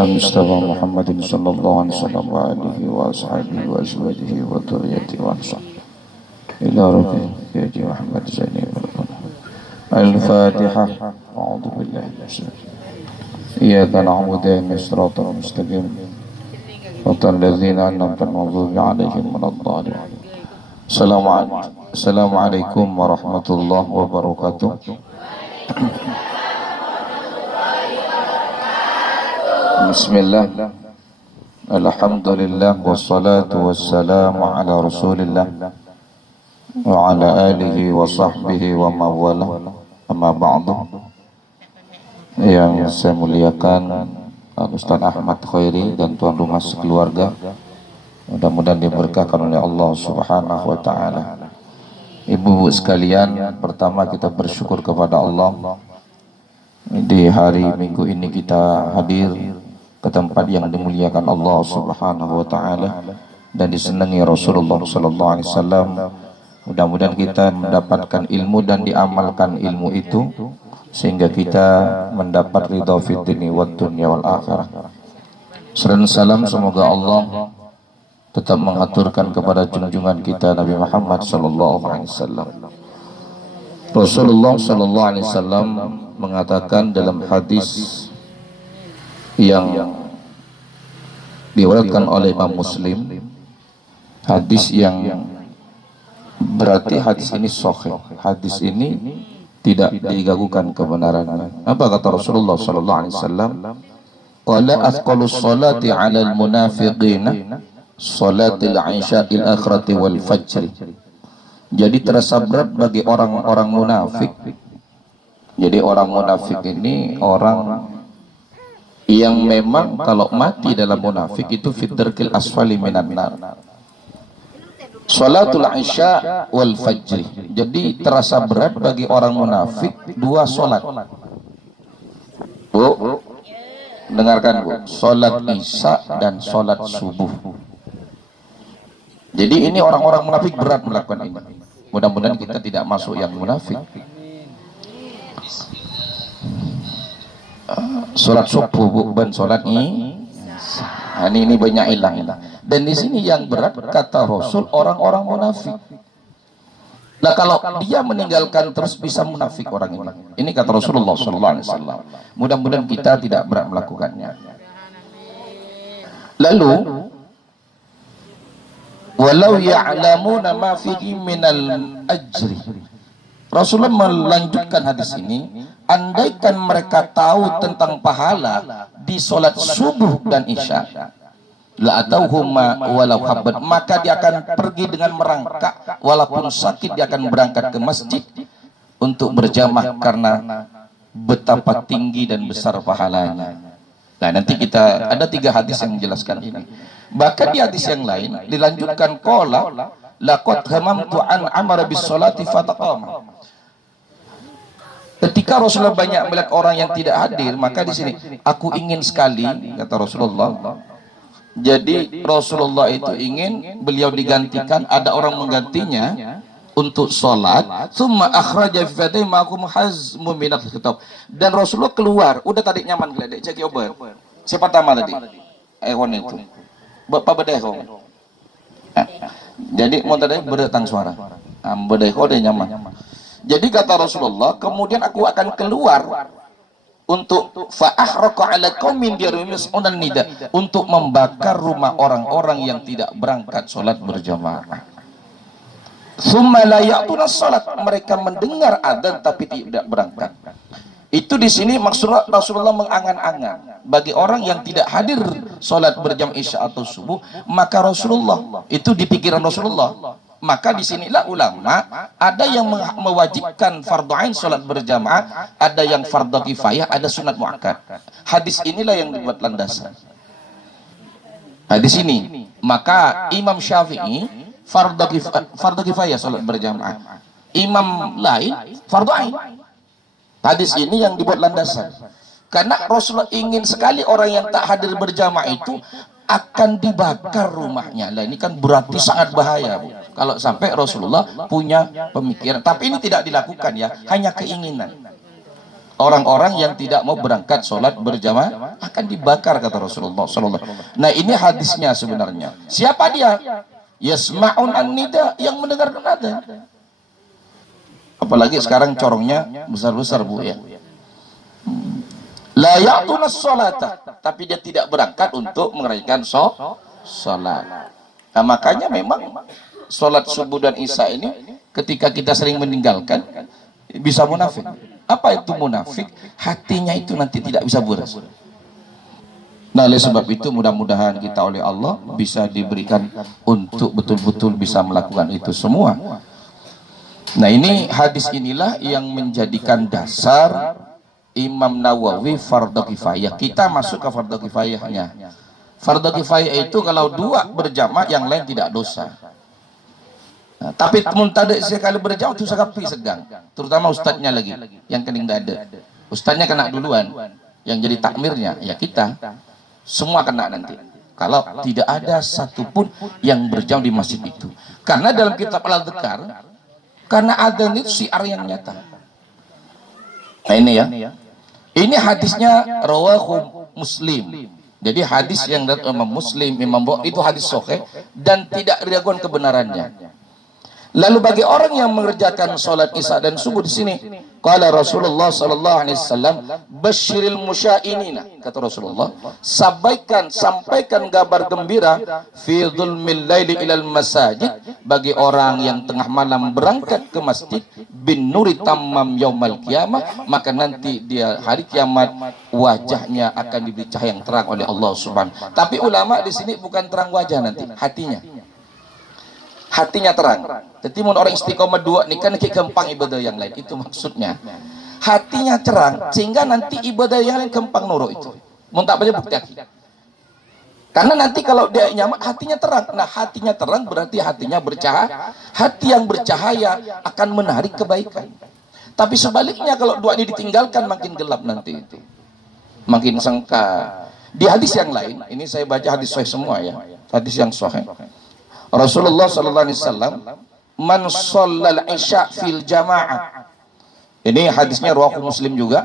Mustafa Muhammadin sallallahu alaihi wasallam wa alihi wa ashabihi wa azwajihi wa dhurriyyatihi wa ansar ila rabbi Muhammad Zaini Al-Fatihah. A'udzu billahi minasyaitonir iyyaka na'budu wa iyyaka nasta'in mustaqim siratal ladzina an'amta 'alaihim waladdallin. Assalamualaikum warahmatullahi wabarakatuh. Bismillah, alhamdulillah, wassalatu wassalamu ala rasulillah wa ala alihi wa sahbihi wa mawala. Amma ba'du. Yang saya muliakan Ustaz Ahmad Khairi dan tuan rumah sekeluarga, mudah-mudahan diberkahkan oleh Allah Subhanahu wa ta'ala. Ibu-ibu sekalian, pertama kita bersyukur kepada Allah di hari Minggu ini kita hadir ke tempat yang dimuliakan Allah Subhanahu wa ta'ala dan disenangi Rasulullah sallallahu alaihi wasallam. Mudah-mudahan kita mendapatkan ilmu dan diamalkan ilmu itu sehingga kita mendapat ridha fid dunya wad dunya wal akhirah. Salam salam semoga Allah tetap mengaturkan kepada junjungan kita Nabi Muhammad sallallahu alaihi wasallam. Rasulullah sallallahu alaihi wasallam mengatakan dalam hadis yang diriwayatkan oleh Imam Muslim, hadis yang berarti hadis ini sahih, hadis ini tidak diragukan kebenarannya. Apa kata Rasulullah sallallahu alaihi wasallam? Qala athqalus salati 'alal munafiqina salatil 'isha'il akhirati wal fajr. Jadi terasa berat bagi orang-orang munafik. Jadi orang munafik ini orang yang memang kalau mati dalam munafik itu fitril asfali minan nar. Salatul isya wal fajr. Jadi terasa berat bagi orang munafik dua salat. Bu, dengarkan Bu, salat isya dan salat subuh. Jadi ini orang-orang munafik berat melakukan ini. Mudah-mudahan kita tidak masuk yang munafik. Salat subuh bukan salat ini banyak hilang. Dan di sini yang berat kata Rasul orang-orang munafik. Nah kalau dia meninggalkan terus bisa munafik orang ini. Ini kata Rasulullah SAW. Mudah-mudahan kita tidak berat melakukannya. Lalu walau ya'lamuna ma fihi minal ajri. Rasulullah melanjutkan hadis ini, andaikan mereka tahu tentang pahala di solat subuh dan isya, la atauhuma walau habbat, maka dia akan pergi dengan merangkak, walaupun sakit dia akan berangkat ke masjid untuk berjamaah karena betapa tinggi dan besar pahalanya. Nah nanti kita ada 3 hadis yang menjelaskan ini. Bahkan di hadis yang lain dilanjutkan qala laqad hamamtu an amara bis salati fataqama. Ketika Rasulullah banyak melihat orang yang tidak hadir, maka di sini aku ingin sekali kata Rasulullah. Jadi Rasulullah itu ingin beliau digantikan, ada orang menggantinya untuk sholat. Tsumma akhraja fi fadai ma'akum hazmu minat khitab. Dan Rasulullah keluar, udah tadi nyaman geledek cek obat. Siapa pertama tadi? Ehon itu. Bapak bedeho. Jadi mau tadi berdatang suara. Bedeho dia nyaman. Jadi kata Rasulullah, kemudian aku akan keluar untuk fa'ahraqa ala qaumin yarmis'unan nida, untuk membakar rumah orang-orang yang tidak berangkat sholat berjamaah. Tsumma la ya'tuna sholat, mereka mendengar adzan tapi tidak berangkat. Itu di sini maksud Rasulullah mengangan-angan bagi orang yang tidak hadir sholat berjamaah isya atau subuh, maka Rasulullah itu di pikiran Rasulullah. Maka disinilah ulama ada yang mewajibkan fardu ain sholat berjamaah, ada yang fardu kifayah, ada sunat muakkad. Hadis inilah yang dibuat landasan. Hadis ini, maka Imam Syafi'i fardu kifayah sholat berjamaah, imam lain fardu ain. Hadis ini yang dibuat landasan. Karena Rasulullah ingin sekali orang yang tak hadir berjamaah itu akan dibakar rumahnya. Lah ini kan berarti sangat bahaya, Bu. Kalau sampai Rasulullah punya pemikiran. Tapi ini tidak dilakukan ya, hanya keinginan. Orang-orang yang tidak mau berangkat sholat berjamaah akan dibakar, kata Rasulullah SAW. Nah, ini hadisnya sebenarnya. Siapa dia? Yasma'un an-nida, yang mendengarkan adzan. Apalagi sekarang corongnya besar-besar, Bu, ya. La ya'tuna sholata, tapi dia tidak berangkat untuk mengerjakan sholat. Nah, makanya memang sholat subuh dan isya ini ketika kita sering meninggalkan bisa munafik. Apa itu munafik? Hatinya itu nanti tidak bisa buras. Nah, oleh sebab itu mudah-mudahan kita oleh Allah bisa diberikan untuk betul-betul bisa melakukan itu semua. Nah, ini hadis inilah yang menjadikan dasar Imam Nawawi fardhu kifayah. Kita masuk ke fardhu kifayahnya. Fardhu kifayah itu kalau dua berjamaah yang lain tidak dosa. Nah, tapi muntadak sekali berjamaah itu sangat segang, terutama ustadznya lagi yang kening dada. Ustadznya kena duluan, yang jadi takmirnya ya kita. Semua kena nanti. Kalau tidak ada satupun yang berjamaah di masjid itu. Karena dalam kitab Al-Adhkar, karena adzan itu syiar yang nyata. Nah, ini ya. Ini hadisnya rawahu Muslim. Jadi hadis yang dari Imam Muslim, Imam Bukhari itu hadis sahih dan tidak diragukan kebenarannya. Lalu bagi orang yang mengerjakan sholat isya dan subuh di sini, qala Rasulullah sallallahu alaihi wasallam, basyiril musyainina, kata Rasulullah, sampaikan kabar gembira fi dzulmil laili ilal masajid, bagi orang yang tengah malam berangkat ke masjid, bin nuri tamam yaumal qiyamah, maka nanti dia hari kiamat wajahnya akan diberi cahaya yang terang oleh Allah Subhanahu. Tapi ulama di sini bukan terang wajah, nanti hatinya terang. Jadi orang istiqomah dua nih kan kempang ibadah yang lain, itu maksudnya. Hatinya terang sehingga nanti ibadah yang lain kempang noro itu. Mun tak baca bukti aki. Karena nanti kalau dia nyaman hatinya terang. Nah, hatinya terang berarti hatinya bercahaya. Hati yang bercahaya akan menarik kebaikan. Tapi sebaliknya kalau dua ini ditinggalkan makin gelap nanti itu. Makin sengkak. Di hadis yang lain, ini saya baca hadis sahih semua ya. Hadis yang sahih. Rasulullah sallallahu alaihi wasallam, man shallal isya fil jamaah. Ini hadisnya riwayat Muslim juga.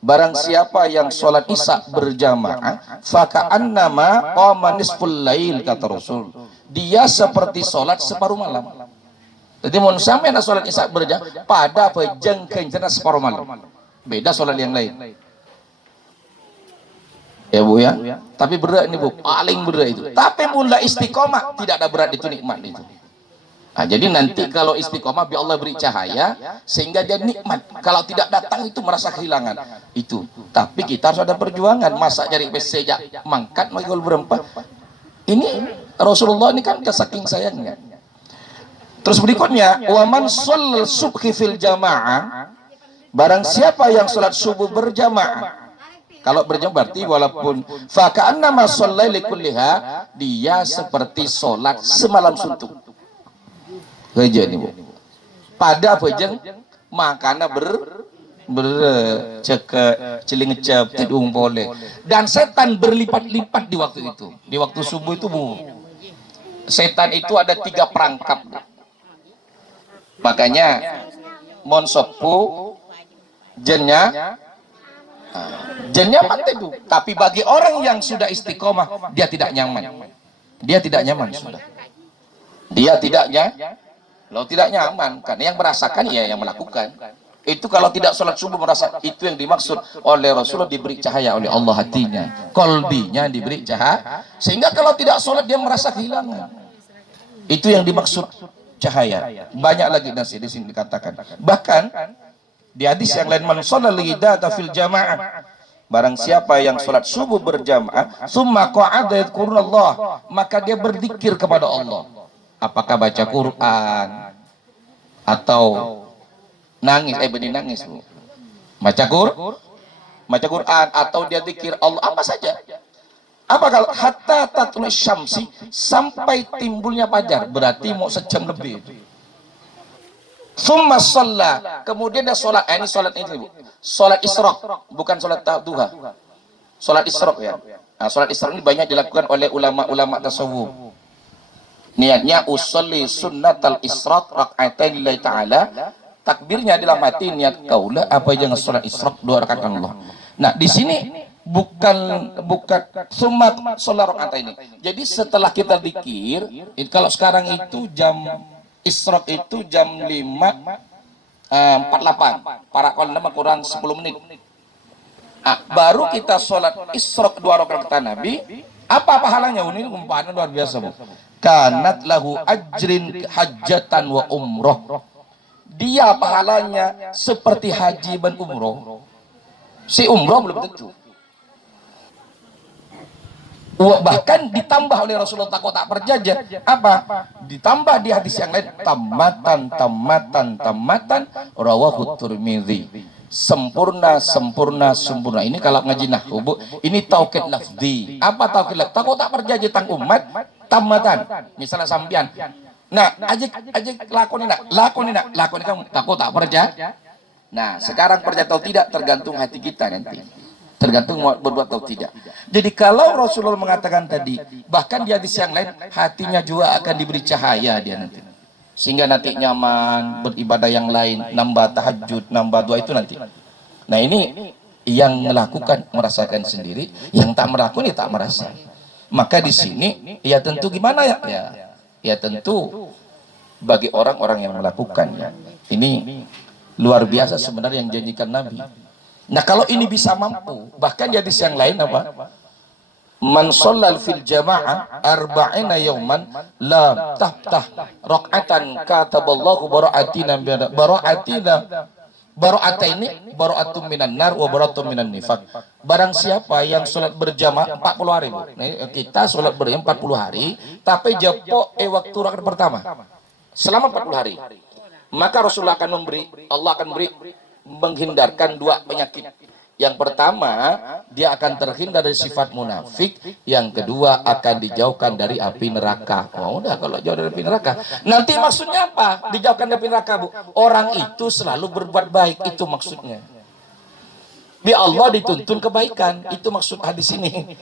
Barang siapa yang sholat isya berjamaah, faka'annama qama nisful lail, kata Rasul. Dia seperti sholat separuh malam. Jadi mun sampai nak sholat isya berjamaah pada pejeng kencana separuh malam. Beda sholat yang lain. Ya Bu ya, tapi berat ini Bu, paling berat itu. Tapi mula istiqomah tidak ada berat itu, nikmat itu. Nah, jadi nanti kalau istiqomah biar Allah beri cahaya sehingga dia nikmat. Kalau tidak datang itu merasa kehilangan itu. Tapi kita harus ada perjuangan. Masa cari PC mangkat magul berempat. Ini Rasulullah ini kan saking sayangnya. Terus berikutnya, wa man shallal subhi fil jamaah, barang siapa yang sholat subuh berjamaah. Kalau berjamaah berarti walaupun faka'annama shallai likulliha, dia seperti sholat semalam suntuk. Kerja ini Bu. Pada pejeng makana celingecep tidung boleh. Dan setan berlipat-lipat di waktu itu. Di waktu subuh itu Bu. Setan itu ada 3 perangkap. Makanya monsopu jennya mati itu. Tapi bagi orang yang sudah istiqomah, dia tidak nyaman. Dia tidak nyaman sudah. Dia tidak nyaman. Karena yang merasakan ya yang melakukan. Itu kalau tidak sholat subuh merasa, itu yang dimaksud oleh Rasulullah, diberi cahaya oleh Allah hatinya. Kolbinya diberi cahaya. Sehingga kalau tidak sholat dia merasa kehilangan. Itu yang dimaksud cahaya. Banyak lagi nasi di sini dikatakan. Bahkan di hadis yang lain, man shallal ghidata fil jamaah, barang siapa yang sholat subuh berjamaah, summa qa'ada yadhkurullah, maka dia berzikir kepada Allah. Apakah baca Quran atau nangis, nangis Bu. Baca Quran atau dia zikir Allah, apa saja. Apa kalau hatta tatlu syamsi, sampai timbulnya fajar, berarti mau sejam lebih. Summa shalla, kemudian dia sholat. Ini sholat ini Bu. Sholat isyraq, bukan sholat duha. Sholat isyraq ya. Nah, sholat isyraq ini banyak dilakukan oleh ulama-ulama tasawuf. Niatnya usolli sunnatal isyraq rak'atain lillahi ta'ala, takbirnya dalam hati niat kaulah apa jangan sholat isyraq 2 rakaat Allah. Nah di sini bukan sumat sholat rakaat ini. Jadi setelah kita zikir, kalau sekarang itu jam isyraq itu jam 5:48, para ulama kurang 10 menit. Baru kita sholat isyraq 2 rakaat Nabi. Apa pahalanya? Ini umpamanya luar biasa, Bu. Kanat lahu ajrin hajjatan wa umroh. Dia pahalanya seperti haji dan umroh. Si umroh belum tentu. Bahkan ditambah oleh Rasulullah tak perjaja. Apa? Ditambah di hadis yang lain tamatan rawahu Tirmidzi. Sempurna. Ini kalau ngaji nahwu, Bu, ini taukid lafzi. Apa taukid lafzi? Tak perjaja tang umat tamatan. Misalnya sampean. Nah, ajik lakoni kamu tak perjaja. Nah, sekarang percaya atau tidak tergantung hati kita nanti. Tergantung mau berbuat atau tidak. Jadi kalau Rasulullah mengatakan tadi, bahkan di hadis yang lain, hatinya juga akan diberi cahaya dia nanti. Sehingga nanti nyaman, beribadah yang lain, nambah tahajud, nambah doa itu nanti. Nah ini yang melakukan merasakan sendiri, yang tak melakukan tak merasa. Maka di sini, ya tentu gimana ya? Ya tentu bagi orang-orang yang melakukannya. Ini luar biasa sebenarnya yang janjikan Nabi. Nah kalau ini bisa mampu, bahkan di hadis yang lain apa? Man shallal fil jama'ah arba'ina yawman la tahtah raq'atan kataballahu bara'atum minan nar wa bara'atum minan nifaq. Barang siapa yang sholat berjamaah 40 hari, Bu. Nah, kita sholat berjamaah 40 hari, tapi japo waktu rakaat pertama selama 40 hari. Maka Rasulullah akan Allah akan menghindarkan 2 penyakit. Yang pertama, dia akan terhindar dari sifat munafik. Yang kedua, akan dijauhkan dari api neraka. Oh, udah kalau jauh dari api neraka. Nanti maksudnya apa? Dijauhkan dari api neraka, Bu. Orang itu selalu berbuat baik, itu maksudnya. Bi Allah dituntun kebaikan, itu maksud hadis ini.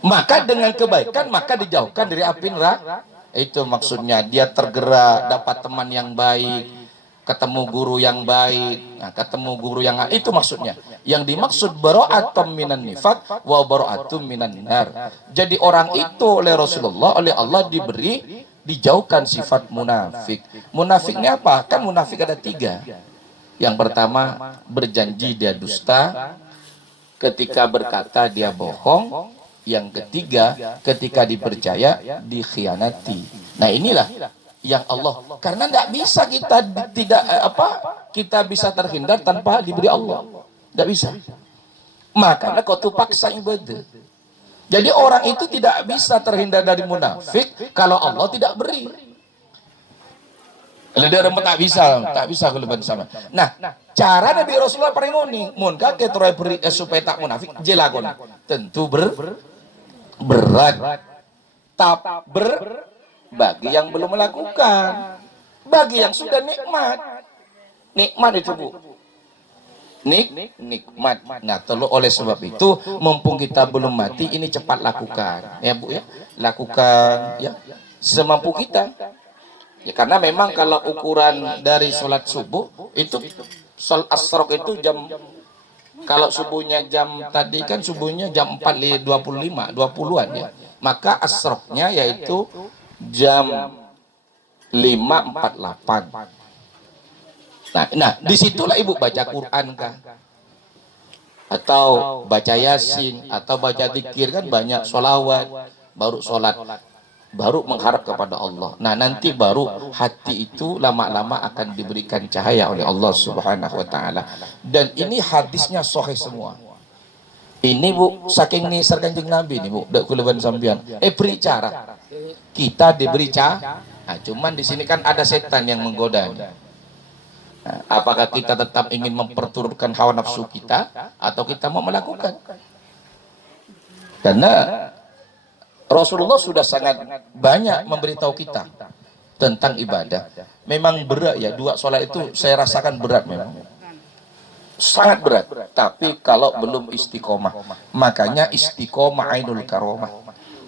Maka dengan kebaikan, maka dijauhkan dari api neraka. Itu maksudnya, dia tergerak, dapat teman yang baik, ketemu guru yang baik, ketemu guru yang itu maksudnya. Yang dimaksud bara'atum minan nifaq wa bara'atum minan nar. Jadi orang itu oleh Rasulullah, oleh Allah dijauhkan sifat munafik. Munafiknya apa? Kan munafik ada 3. Yang pertama, berjanji dia dusta, ketika berkata dia bohong. Yang ketiga, ketika dipercaya dikhianati. Nah inilah yang Allah, karena tidak bisa kita bisa terhindar tanpa diberi Allah, tidak bisa. Makanya kau tuh paksa ibadah. Jadi orang itu tidak bisa terhindar dari munafik kalau Allah tidak beri. Kalau dia tak bisa kalau sama. Nah, cara Nabi Rasulullah paling unik, mun kakek beri supaya tak munafik, jelakon. Tentu berat, bagi yang belum melakukan, bagi yang sudah nikmat itu, Bu. Nikmat. Nah, oleh sebab itu, mumpung kita belum mati, ini cepat lakukan, ya Bu ya, lakukan ya semampu kita. Ya, karena memang kalau ukuran dari sholat subuh itu, sholat asrok itu kalau subuhnya tadi kan subuhnya jam 4:20-an ya, maka asroknya yaitu jam 5:48. Nah, disitulah ibu baca Quran kah, atau baca Yasin, atau baca zikir, kan banyak sholawat, baru sholat, baru mengharap kepada Allah. Nah, nanti baru hati itu lama-lama akan diberikan cahaya oleh Allah Subhanahu wa Ta'ala. Dan ini hadisnya sahih semua. Ini, Bu, saking nisar Kanjeng Nabi nih, Bu, dak kuleban sampean. Beri cara. Kita diberi cahaya. Nah, cuman di sini kan ada setan yang menggoda. Nah, apakah kita tetap ingin memperturutkan hawa nafsu kita, atau kita mau melakukan? Karena Rasulullah sudah sangat banyak memberitahu kita tentang ibadah. Memang berat ya, 2 sholat itu saya rasakan berat, memang sangat berat. Tapi kalau belum istiqomah, makanya istiqomah ainul karomah.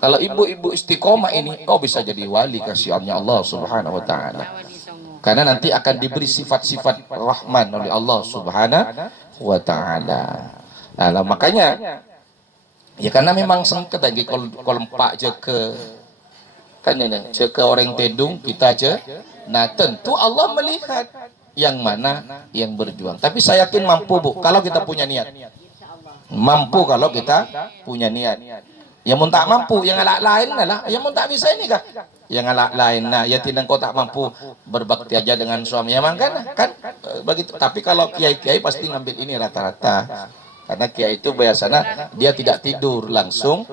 Kalau ibu-ibu istiqomah ini, bisa jadi wali kasihannya Allah Subhanahu wa Ta'ala. Karena nanti akan diberi sifat-sifat Rahman oleh Allah Subhanahu wa taala. Nah, makanya ya karena memang sengket lagi kalau empat je ke kan ini je ke orang tedung kita aja. Nah, tentu Allah melihat yang mana yang berjuang. Tapi saya yakin mampu, Bu, kalau kita punya niat. Mampu kalau kita punya niat. Yang mun tak mampu, yang alak lain lah. Yang mun tak bisa ini kah? Yang alak lain. Nah, ya tidak kau tak mampu berbakti aja dengan suami. Emang kan begitu. Tapi kalau kiai-kiai pasti ngambil ini rata-rata. Karena kiai itu biasanya dia tidak tidur langsung.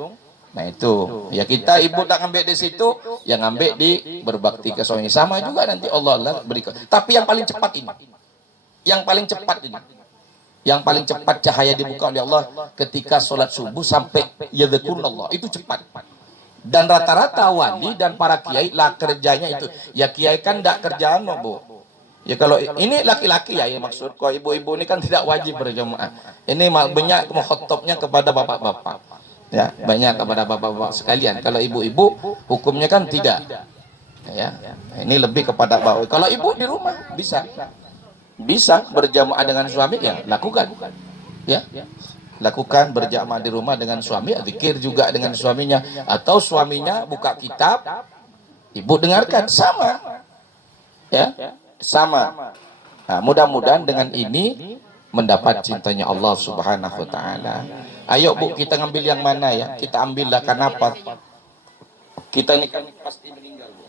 Nah itu, ya kita ibu tak ngambil di situ, yang ngambil di berbakti ke suami. Sama juga nanti Allah berikan. Tapi yang paling cepat ini, yang paling cepat ini. Yang paling cepat cahaya dibuka oleh Allah ketika sholat subuh sampai yadzakurullah, itu cepat. Dan rata-rata wali dan para kiai lah kerjanya itu. Ya kiai kan tidak kerjaan, Bu. Ya kalau ini laki-laki ya maksud. Kalau ibu-ibu ini kan tidak wajib berjamaah. Ini banyak mengkhotobnya kepada bapak-bapak. Ya, banyak kepada bapak-bapak sekalian. Kalau ibu-ibu hukumnya kan tidak. Ya, ini lebih kepada bapak. Kalau ibu di rumah bisa berjamaah dengan suami, ya lakukan, ya lakukan berjamaah di rumah dengan suami, zikir juga dengan suaminya, atau suaminya buka kitab, ibu dengarkan, sama, ya sama. Nah, mudah-mudahan dengan ini mendapat cintanya Allah Subhanahu wa taala. Ayo Bu, kita ngambil yang mana ya? Kita ambillah, kenapa? Kita ini kan pasti meninggal, Bu.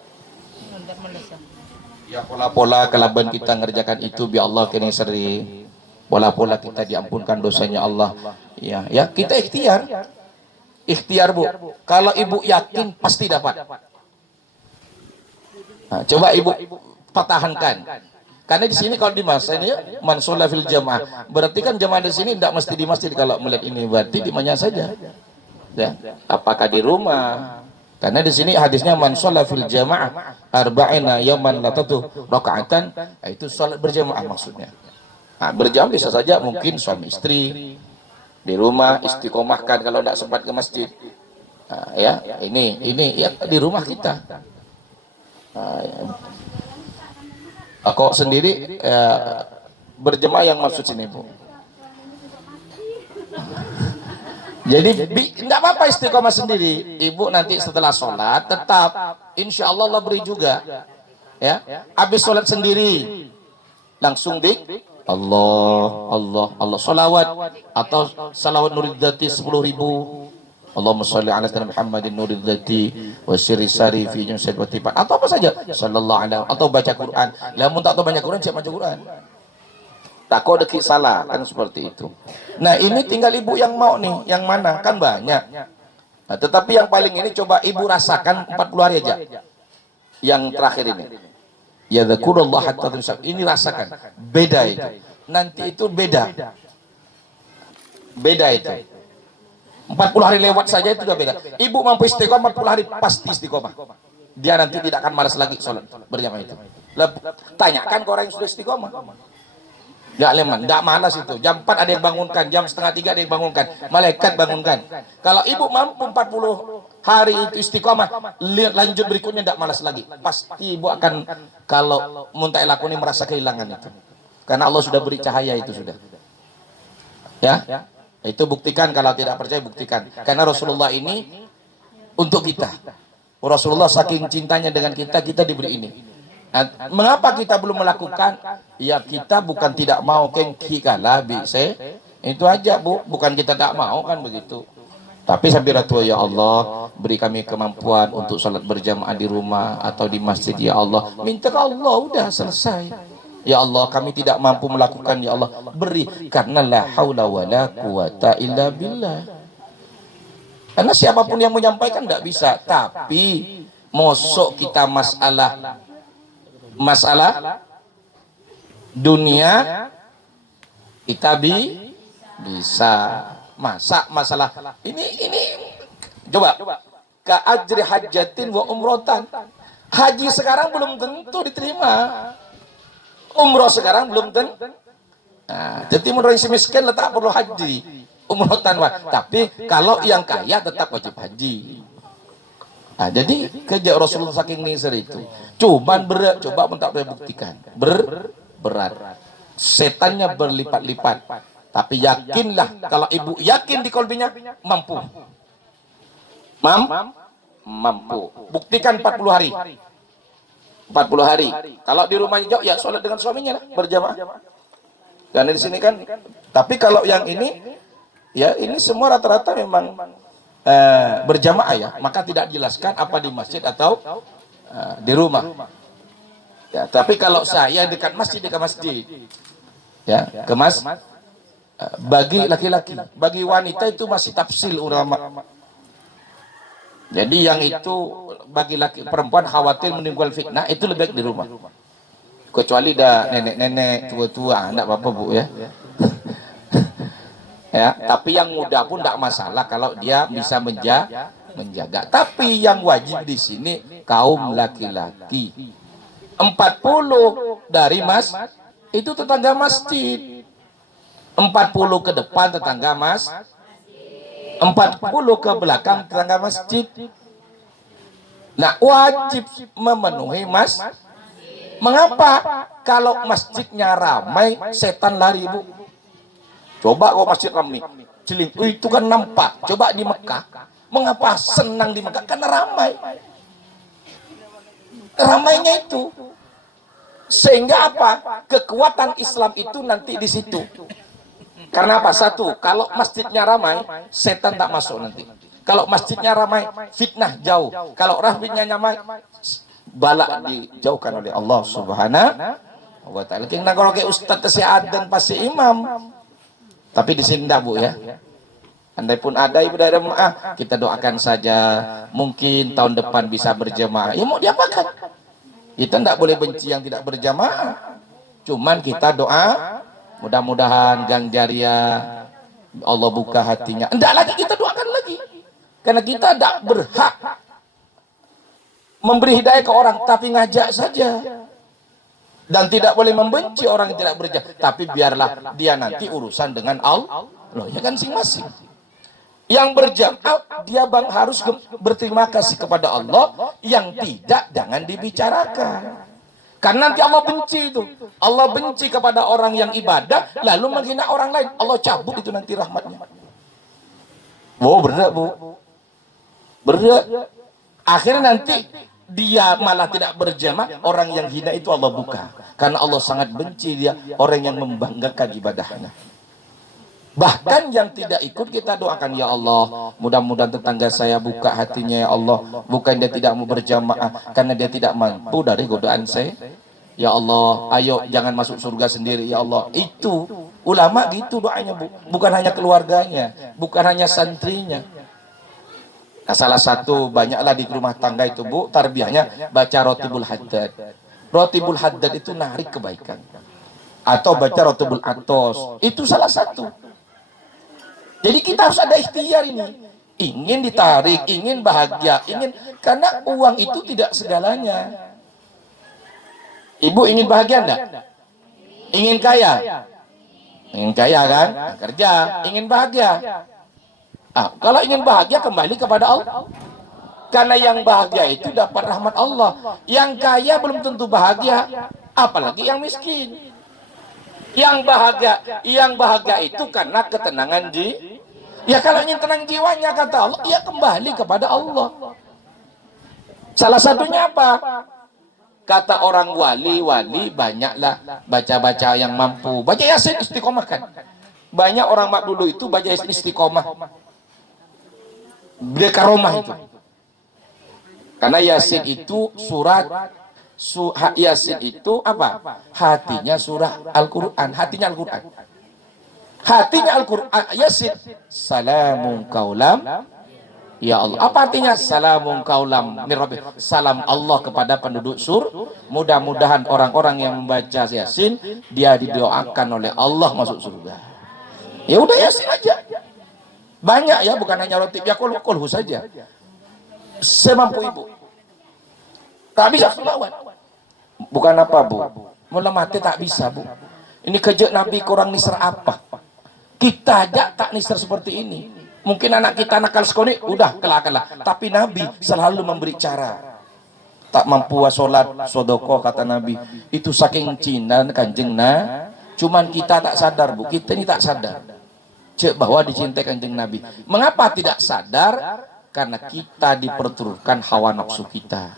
Ya pola-pola kelaban kita ngerjakan itu biar Allah kini seri. Pola-pola kita diampunkan dosanya Allah. Ya kita ikhtiar. Ikhtiar, Bu. Kalau ibu yakin pasti dapat. Nah, coba ibu pertahankan. Karena di sini kalau di masa ini man sholla fil jamaah, berarti kan jamaah di sini tidak mesti di masjid. Kalau melihat ini berarti di mana saja. Ya, apakah di rumah? Karena di sini hadisnya man sholla fil jamaah arba'ina yawman latatu rakaatan, itu sholat berjamaah maksudnya. Nah, berjamaah bisa saja mungkin suami istri di rumah, istiqomahkan kalau tidak sempat ke masjid. Nah, ya ini ya di rumah kita. Nah, ya. Kok sendiri berjemaah yang maksud sini, Bu. Jadi tidak apa-apa istiqomah sendiri. Ibu nanti setelah sholat tetap insya Allah Allah beri juga. Ya, habis sholat sendiri langsung Allah sholawat atau salawat nuriddati 10.000. Allahumma sholli ala sayyidina Muhammadin nuriddati wa sirri sari fi jumsat wa tibat, atau apa saja sallallahu alaihi, atau baca Quran. Lamun tak tahu baca Quran, siap baca Quran. Takut deki salah kan seperti itu. Nah, ini tinggal ibu yang mau nih, yang mana kan banyak. Nah, tetapi yang paling ini coba ibu rasakan 40 hari aja. Yang terakhir ini. Ya dzakurullah hatta tunsab. Ini rasakan. Beda itu. Nanti itu beda. Beda itu. 40 hari lewat saja itu sudah beda. Ibu mampu istiqomah 40 hari pasti istiqomah. Dia nanti tidak akan malas lagi sholat berjamaah itu. Tanyakan ke orang yang sudah istiqomah. Enggak leman, enggak malas itu. Jam 4 ada yang bangunkan, jam setengah 3 ada yang bangunkan. Malaikat bangunkan. Kalau ibu mampu 40 hari itu istiqomah, lanjut berikutnya enggak malas lagi. Pasti ibu akan, kalau muntai lakoni merasa kehilangan itu. Karena Allah sudah beri cahaya itu sudah. Ya, itu buktikan, kalau tidak percaya buktikan. Karena Rasulullah ini untuk kita. Rasulullah saking cintanya dengan kita, kita diberi ini. Nah, mengapa kita belum melakukan? Ya kita bukan tidak mau, kengki kalah bisa. Itu aja, Bu. Bukan kita tak mau kan begitu. Tapi sambil tua, ya Allah, beri kami kemampuan untuk salat berjamaah di rumah atau di masjid, ya Allah. Minta ke Allah, udah selesai. Ya Allah, kami tidak mampu melakukan, ya Allah, beri. Karena la haula wala quwata illa billah. Karena siapapun yang menyampaikan tidak bisa. Tapi mosok kita masalah dunia kita bisa, masalah ini coba ka ajri hajatin wa umrotan. Haji sekarang belum tentu diterima, umroh sekarang belum tentu. Nah, jadi menurut si miskin letak perlu haji umrotan, tapi kalau yang kaya tetap wajib haji. Jadi kerja Rasulullah saking nisar itu. Cuman berat, coba pun tak boleh buktikan. Berat. Setannya berlipat-lipat. Tapi yakinlah, kalau ibu yakin di kolbinya, mampu. Mampu. Buktikan 40 hari. 40 hari. Kalau di rumahnya jauh, ya sholat dengan suaminya lah, berjamaah. Karena di sini kan, tapi kalau yang ini, ya ini semua rata-rata memang berjamaah ya, maka tidak jelaskan apa di masjid atau di rumah. Ya, tapi kalau saya dekat masjid, ya, bagi laki-laki, bagi wanita itu masih tafsil ulama. Jadi yang itu bagi laki perempuan khawatir menimbulkan fitnah, itu lebih baik di rumah. Kecuali dah nenek-nenek tua-tua, enggak apa-apa Bu ya. Ya, tapi yang muda pun tidak masalah kalau dia bisa menjaga. Tapi yang wajib di sini kaum laki-laki. 40 dari itu tetangga masjid. 40 ke depan tetangga 40 ke belakang tetangga masjid. Nah, wajib memenuhi Mengapa? Kalau masjidnya ramai, setan lari Bu. Coba kau masjid ramai, itu kan nampak. Coba di Mekah, mengapa senang di Mekah? Karena ramai. Ramainya itu, sehingga apa? Kekuatan Islam itu nanti di situ. Karena apa? Satu, kalau masjidnya ramai, setan tak masuk nanti. Kalau masjidnya ramai, fitnah jauh. Kalau rahmatnya ramai, bala dijauhkan oleh Allah Subhanahu wa Ta'ala. Kena kalau kayak ustaz si adan pasti imam. Tapi di sini enggak Bu ya. Andai pun ada ibu dari jemaah, kita doakan saja. Mungkin tahun depan bisa berjamaah. Ya mau diapakan? Kita enggak boleh benci yang tidak berjamaah. Cuman kita doa, mudah-mudahan Gang Jaria Allah buka hatinya. Enggak lagi kita doakan lagi. Karena kita tidak berhak memberi hidayah ke orang, tapi ngajak saja. Dan tidak boleh membenci orang yang tidak berjamaah, tapi biarlah dia nanti urusan dengan Allah, ya kan masing-masing. Yang berjamaah dia harus berterima kasih kepada Allah, yang tidak jangan dibicarakan. Karena nanti Allah benci itu. Allah benci kepada orang yang ibadah lalu menghina orang lain. Allah cabut itu nanti rahmatnya. Oh berat Bu. Berat. Akhirnya nanti dia malah tidak berjamaah, orang yang hina itu Allah buka. Karena Allah sangat benci dia orang yang membanggakan ibadahnya. Bahkan yang tidak ikut kita doakan, ya Allah, mudah-mudahan tetangga saya buka hatinya ya Allah. Bukan dia tidak mau berjamaah karena dia tidak mampu dari godaan saya. Ya Allah, ayo jangan masuk surga sendiri ya Allah. Itu ulama gitu doanya Bu. Bukan hanya keluarganya, bukan hanya santrinya. Nah, salah satu banyaklah di rumah tangga itu Bu, tarbiyahnya baca Rotibul Haddad. Rotibul Haddad itu narik kebaikan. Atau baca Rotibul Atos, itu salah satu. Jadi kita harus ada ikhtiar ini. Ingin ditarik, ingin bahagia, ingin, karena uang itu tidak segalanya. Ibu ingin bahagia enggak? Ingin kaya? Ingin kaya kan? Nah, kerja, ingin bahagia. Kalau ingin bahagia kembali kepada Allah. Karena yang bahagia itu dapat rahmat Allah. Yang kaya belum tentu bahagia, apalagi yang miskin. Yang bahagia itu karena ketenangan ya kalau ingin tenang jiwanya kata Allah, ya kembali kepada Allah. Salah satunya apa? Kata orang wali banyaklah baca-baca yang mampu. Baca Yasin istiqomah kan. Banyak orang mak dulu itu baca Yasin istiqomah. Dia karomah itu. Karena Yasin itu Yasin itu apa? Hatinya surah Al-Quran. Hatinya Al-Quran. Hatinya Al-Quran. Yasin. Salamun kaulam. Ya Allah. Apa artinya? Salamun kaulam. Salam Allah kepada penduduk mudah-mudahan orang-orang yang membaca Yasin, dia didoakan oleh Allah masuk surga. Ya udah Yasin aja. Banyak ya, bukan hanya rotib, ya kolhu saja. Semampu ibu. Tak bisa selawat. Bukan apa Bu, mula mati tak bisa Bu. Ini kerja Nabi kurang nisar apa? Kita aja tak nisar seperti ini. Mungkin anak kita nakal sekali, udah kalah. Tapi Nabi selalu memberi cara. Tak mampu sholat sodoko, kata Nabi. Itu saking cinta kanjeng cuman kita tak sadar, Bu. Kita ini tak sadar bahwa dicintai kanjeng Nabi. Mengapa tidak sadar? Karena kita diperturutkan hawa nafsu kita.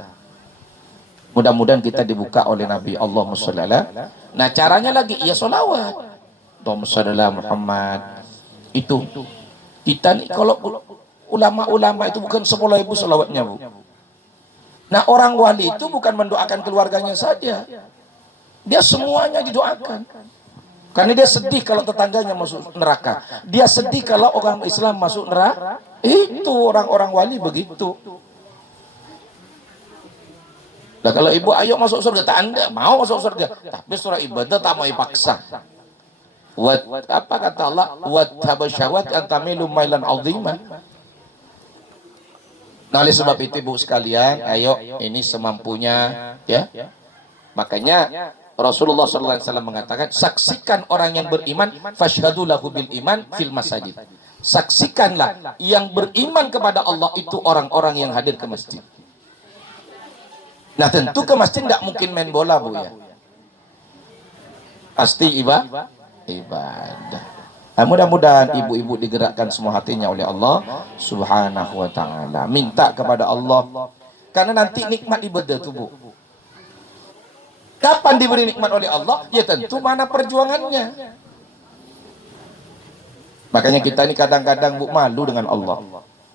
Mudah-mudahan kita dibuka oleh Nabi. Allahumma sholli ala. Nah, caranya lagi ya sholawat. Allahumma sholli ala Muhammad. Itu kita nih, kalau ulama-ulama itu bukan 10.000 sholawatnya, Bu. Nah, orang wali itu bukan mendoakan keluarganya saja, dia semuanya didoakan. Karena dia sedih kalau tetangganya masuk neraka, dia sedih kalau orang Islam masuk neraka. Itu orang-orang wali begitu. Nah, kalau ibu ayo masuk surga, tak anda mau masuk surga, tapi surah ibadah tak mau dipaksa. Apa kata Allah? Wat tabasyawat antamilu mailan azima. Nah, oleh sebab itu ibu sekalian, ayo ini semampunya, ya. Makanya Rasulullah SAW mengatakan, saksikan orang yang beriman, fashhadu lahu bil iman fil masajid. Saksikanlah yang beriman kepada Allah itu orang-orang yang hadir ke masjid. Nah, tentu ke masjid tidak mungkin main bola, Bu, ya. Pasti ibadah. Nah, mudah-mudahan ibu-ibu digerakkan semua hatinya oleh Allah Subhanahu wa ta'ala. Minta kepada Allah, karena nanti nikmat ibadah itu, Bu. Kapan diberi nikmat oleh Allah? Ya tentu mana perjuangannya. Makanya kita ini kadang-kadang, Bu, malu dengan Allah.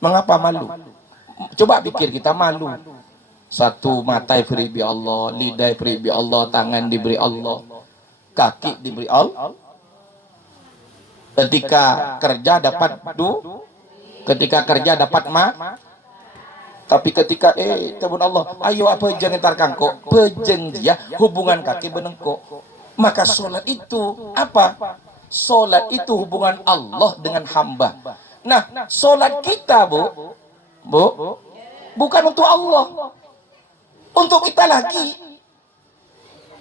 Mengapa malu? Coba pikir, kita malu. Satu, mata diberi Allah, lidah diberi Allah, tangan diberi Allah, kaki diberi Allah. Ketika kerja dapat ketika kerja dapat tapi ketika tabun Allah, ayo apa jangan tarkangko, pejeng dia hubungan kaki benengko. Maka sholat itu apa? Sholat itu hubungan Allah dengan hamba. Nah, sholat kita, Bu, bukan untuk Allah, untuk kita lagi.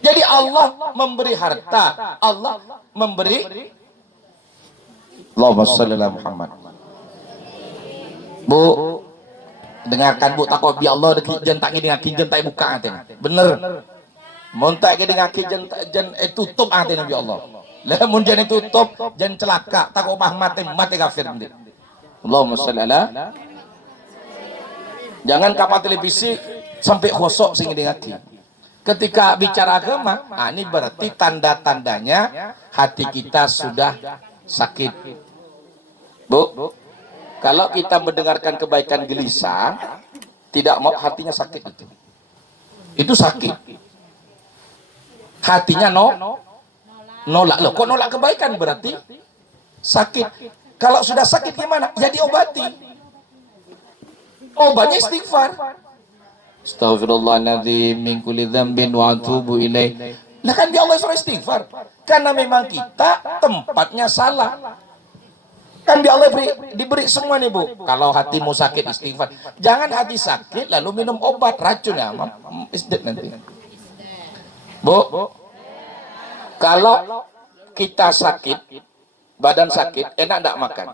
Jadi Allah memberi harta, Allah memberi. Allahumma sholli ala Muhammad. Bu, dengarkan, Bu, takut bi Allah jen tak ngiding aki jen tak buka aten. Bener. Mun tak ngiding aki jen tutup aten bi Allah. Lah mun jen tutup jen celaka, takut pah mati kafir nanti. Allahumma sholli ala. Jangan kapal televisi sampai khosok sing ngiding aki. Ketika bicara agama, ini berarti tanda-tandanya hati kita sudah sakit. Bu, kalau kita mendengarkan kebaikan gelisah, tidak mau, hatinya sakit itu. Itu sakit. Hatinya nolak. Loh, kok nolak kebaikan? Berarti sakit. Kalau sudah sakit gimana? Jadi obati. Obatnya istighfar. Astaghfirullahaladzim min kulli dzambin wa atubu ilaih. Nah, kan dia Allah suruh istighfar. Karena memang kita tempatnya salah. Kan dia Allah diberi semua nih, Bu. Kalau hatimu sakit istighfar. Jangan hati sakit lalu minum obat racun, ya. Isdet nanti. Bu, kalau kita sakit, badan sakit, enak enggak makan?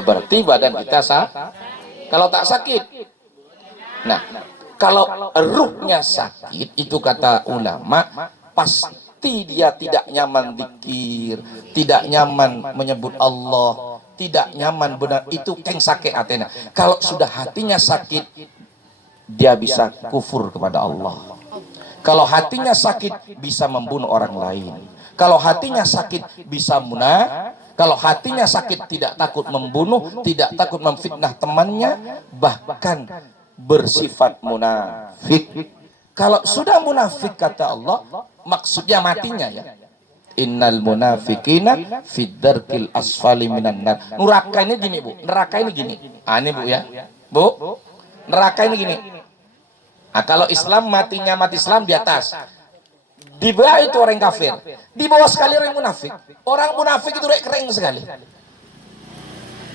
Berarti badan kita kalau tak sakit. Nah, kalau ruhnya sakit, itu kata ulama, pasti dia tidak nyaman zikir, tidak nyaman menyebut Allah, tidak nyaman benar, itu keng sakit hatinya. Kalau sudah hatinya sakit, dia bisa kufur kepada Allah. Kalau hatinya sakit, bisa membunuh orang lain. Kalau hatinya sakit, bisa kalau hatinya sakit, tidak takut membunuh, tidak takut memfitnah temannya, bahkan bersifat munafik. Kalau sudah munafik, kata Allah, maksudnya matinya, ya. Innal munafikina fid darkil asfali minan nar. Neraka ini gini, Bu. Neraka ini gini. Ini, Bu, ya. Bu, neraka ini gini. Nah, kalau Islam matinya mati Islam di atas. Di bawah itu orang kafir. Di bawah sekali orang munafik. Orang munafik itu keren sekali.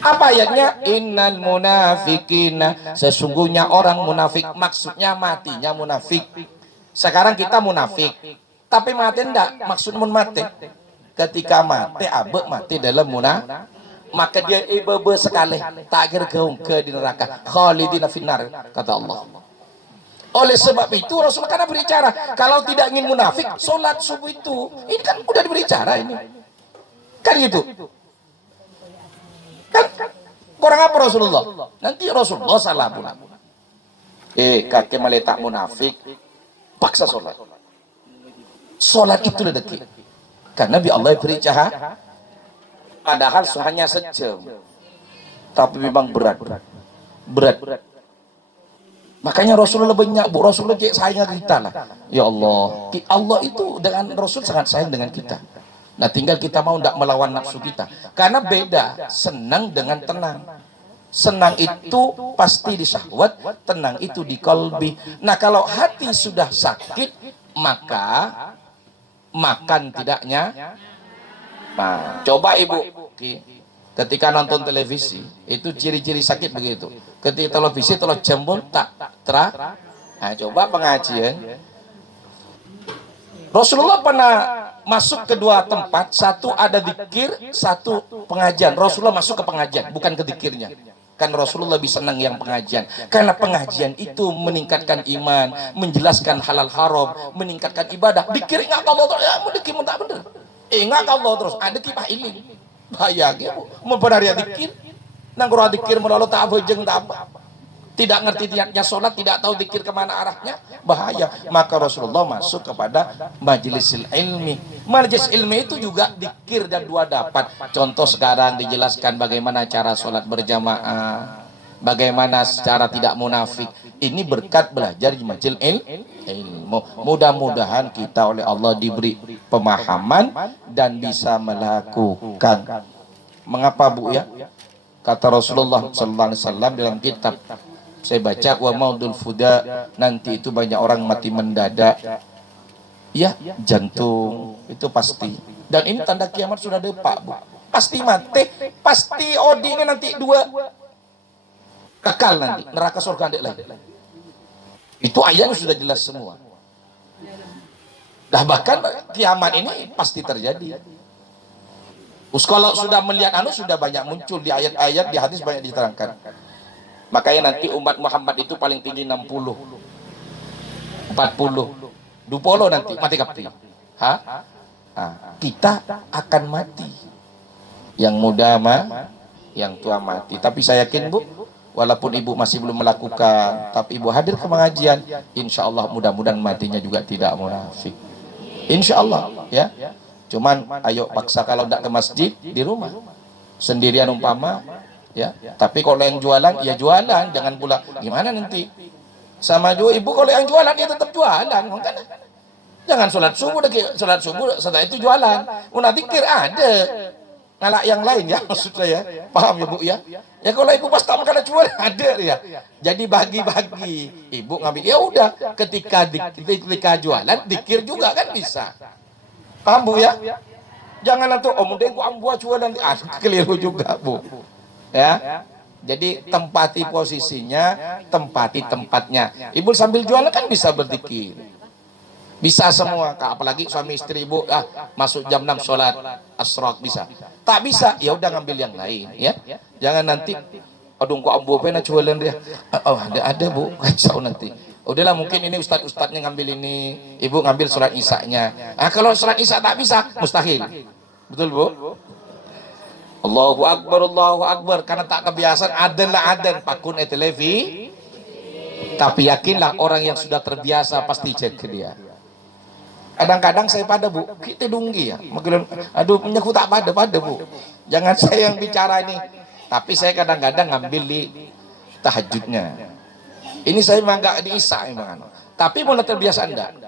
Apa ayatnya? Innal munafikina, sesungguhnya orang munafik, maksudnya matinya munafik. Sekarang kita munafik, tapi mati enggak, maksud mati. Ketika mati, abek mati dalam maka dia ibebe sekali takir gaung ke di neraka khalidina finnar, kata Allah. Oleh sebab itu Rasul karena berbicara kalau tidak ingin munafik sholat subuh itu ini kan udah berbicara ini kan gitu kan kurang apa Rasulullah nanti Rasulullah salah pula kakek meletak munafik paksa sholat itu ledeki karena Nabi Allah berbicara padahal hanya sejam tapi memang berat. Makanya Rasulullah banyak bu, Rasulullah kayak sayang kita lah. Ya Allah, Allah itu dengan Rasul sangat sayang dengan kita. Nah tinggal kita mau tidak melawan nafsu kita. Karena beda, senang dengan tenang. Senang itu pasti di syahwat, tenang itu di kalbi. Nah kalau hati sudah sakit, maka makan tidaknya. Nah, coba ibu, ketika nonton televisi, itu ciri-ciri sakit begitu. Ketika televisi tolong jambul tak terah. Nah, coba pengajian. Rasulullah pernah masuk ke dua tempat, satu ada zikir, satu pengajian. Rasulullah masuk ke pengajian, bukan ke zikirnya. Kan Rasulullah lebih senang yang pengajian. Karena pengajian itu meningkatkan iman, menjelaskan halal haram, meningkatkan ibadah. Zikir ingat Allah terus, ya mau zikir tak bener. Ingat Allah terus, ada kipah ini. Bahaya gitu, mau pada zikir. Nang kurang dikir melalui tak bojeng tak apa tidak ngerti niatnya sholat tidak tahu dikir kemana arahnya bahaya maka Rasulullah masuk kepada majelis ilmi itu juga dikir dan dua dapat contoh sekarang dijelaskan bagaimana cara sholat berjamaah bagaimana secara tidak munafik ini berkat belajar di majelis ilmu mudah-mudahan kita oleh Allah diberi pemahaman dan bisa melakukan mengapa bu ya kata Rasulullah sallallahu alaihi wasallam dalam kitab saya baca wa maudul fuda nanti itu banyak orang mati mendadak ya jantung itu pasti dan ini tanda kiamat sudah depak bu pasti mati pasti odinya nanti dua kekal nanti neraka surga nanti lagi itu ayatnya sudah jelas semua dah bahkan kiamat ini pasti terjadi. Kalau sudah melihat sudah banyak muncul di ayat-ayat di hadis banyak diterangkan. Makanya nanti umat Muhammad itu paling tinggi 60, 40, 20 nanti mati kapti. Kita akan mati. Yang muda yang tua mati. Tapi saya yakin bu, walaupun ibu masih belum melakukan, tapi ibu hadir ke pengajian, insya Allah mudah-mudahan matinya juga tidak munafik. Insya Allah ya. Cuman ayo paksa kalau tidak ke masjid di rumah sendirian umpama ya tapi kalau yang jualan ya jualan jangan pula gimana nanti sama juga ibu kalau yang jualan dia tetap jualan kan jangan sholat subuh setelah itu jualan nanti kira ada ngalak yang lain ya maksud saya paham ya bu ya ya kalau ibu pas tak makan jual ada ya jadi bagi-bagi ibu ngambil ya udah ketika jualan dikir juga kan bisa. Paham bu ya? Jangan nanti mending ku ambuah jualan keliru juga bu. Ya. Jadi tempati posisinya, tempati tempatnya. Ibu sambil jualan kan bisa berzikir. Bisa semua, apalagi suami istri ibu masuk jam 6 sholat asrak bisa. Tak bisa, ya udah ngambil yang lain ya. Jangan nanti aduh kok ambuah pena jualan dia. Ada bu, kacau nanti. Udahlah mungkin ini ustadz-ustadznya ngambil ini, ibu ngambil sholat isya-nya. Kalau sholat isya tak bisa, mustahil. Betul bu? Allahu Akbar, karena tak kebiasaan adan pakun etelevi. Tapi yakinlah orang yang sudah terbiasa pasti cek ke dia. Kadang-kadang saya pada bu, kita dunggi ya. Aduh punya tak pada bu. Jangan saya yang bicara ini. Tapi saya kadang-kadang ngambil di tahajudnya. Ini saya memang gak diisa memang. Tapi mulai terbiasa enggak.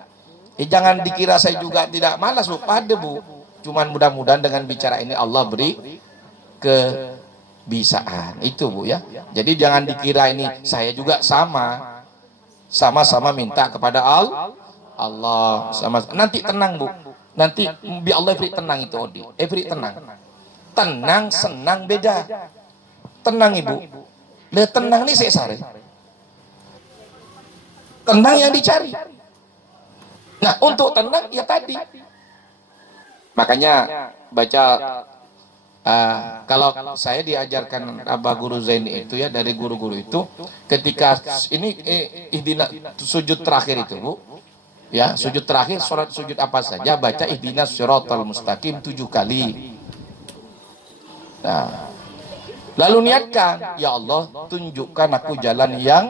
Jangan dikira saya juga tidak malas bu, pada bu. Cuman mudah-mudahan dengan bicara ini Allah beri kebisaan. Itu bu ya. Jadi jangan dikira ini saya juga sama-sama minta kepada Allah sama. Nanti tenang bu. Nanti bi Allah beri tenang itu Odi. Beri tenang. Tenang, senang beda. Tenang ibu. Tenang nih saya sare. Tenang yang dicari. Nah untuk tenang ya tadi makanya baca Kalau saya diajarkan Abah Guru Zaini itu ya, dari guru-guru itu, ketika ini sujud terakhir itu Bu, ya sujud terakhir sholat sujud apa saja baca ihdinas siratal mustaqim 7 kali. Nah, lalu niatkan, ya Allah tunjukkan aku jalan yang